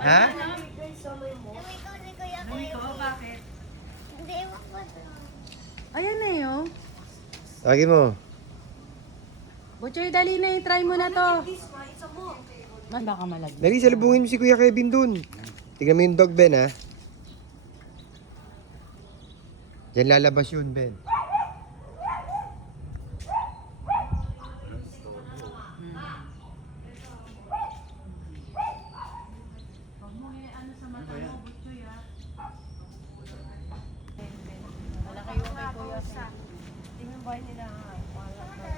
Ha? Bakit? Hindi, ewan ko. Ayan na yun. Tawagin mo. Butchoy, dali na try mo na to. Man, baka malag. Dali, salubungin mo si Kuya Kevin dun. Tignan mo yung dog, Ben, ha? Diyan lalabas yun, Ben. Huwag mo ano sa mata mo, Butchoy, ha? Wala kayo kay Kuya. Tingnan ba nila? Wala na.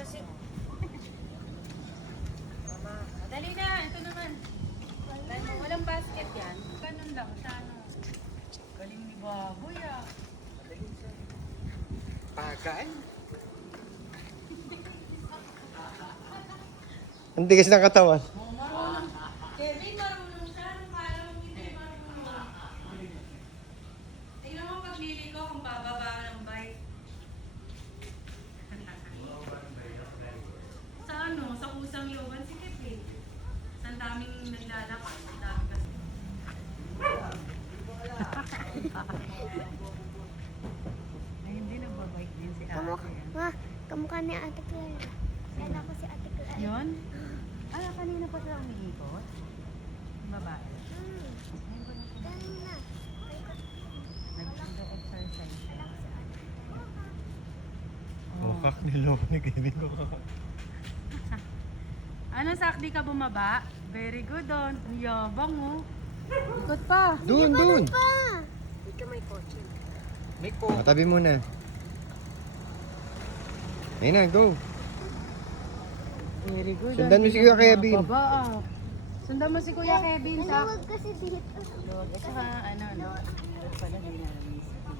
Kasi... Dali na, ito naman. Dahil mo, walang basket yan. Ganun lang, sa ano. Galing ni Baboy, ah. Pagaan? Ang tigas ng katawan. Kevin, marunong siya. Anong parang hindi marunong? Tingnan mo paglili ko kung bababa ng bike. Sa ano? Sa kusang loban si Kevin. Sa daming naglalakad. Ang dami kasi. Ay, hindi nagbabike din si Kamukha ni Ate Clara. Yan ako si Ate Clara. Yun? Ay, kanina pa siya umiikot. Yung babae. Kanina. Nag-exercise siya. Mukha nilo ni Kevin ko. Ano, Sak, di ka bumaba? Very good on. Ang yabang, oh. Ikot pa. Dun, dun. Dito may kotse. Matabi muna. Ayun na, go. Very good. Sundan mo si Kuya Kevin. Baba, ah. Sundan mo si Kuya Kevin, Sak. Huwag kasi dito. Lord, at saka, ano, no? Lord pala, may narinig sa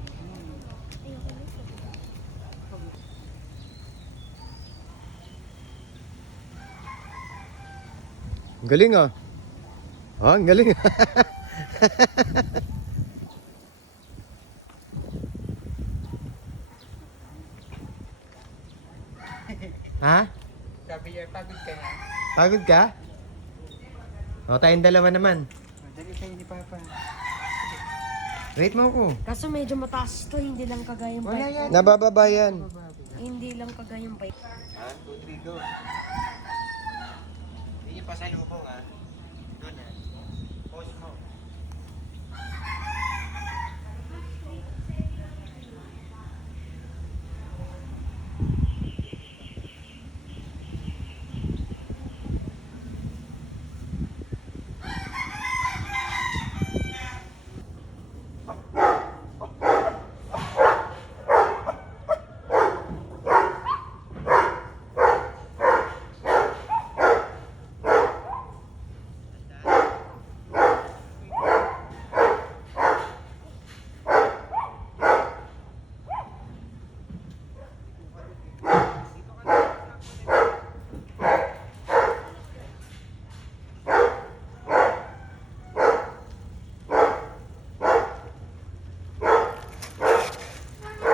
Ang galing, ah. Ah, ang galing. Ha? Sabi niya, pagod ka na. Pagod ka? O, tayong dalawa naman. Dali kayo ni Papa. Wait mo ako. Kaso medyo mataas to, hindi lang kagayang Wala yan. Nabababa yan. Hindi lang kagayang bike. 1, 2, 3, go. Hindi niyo pasalubong, ha? Doon, ha? Pause mo.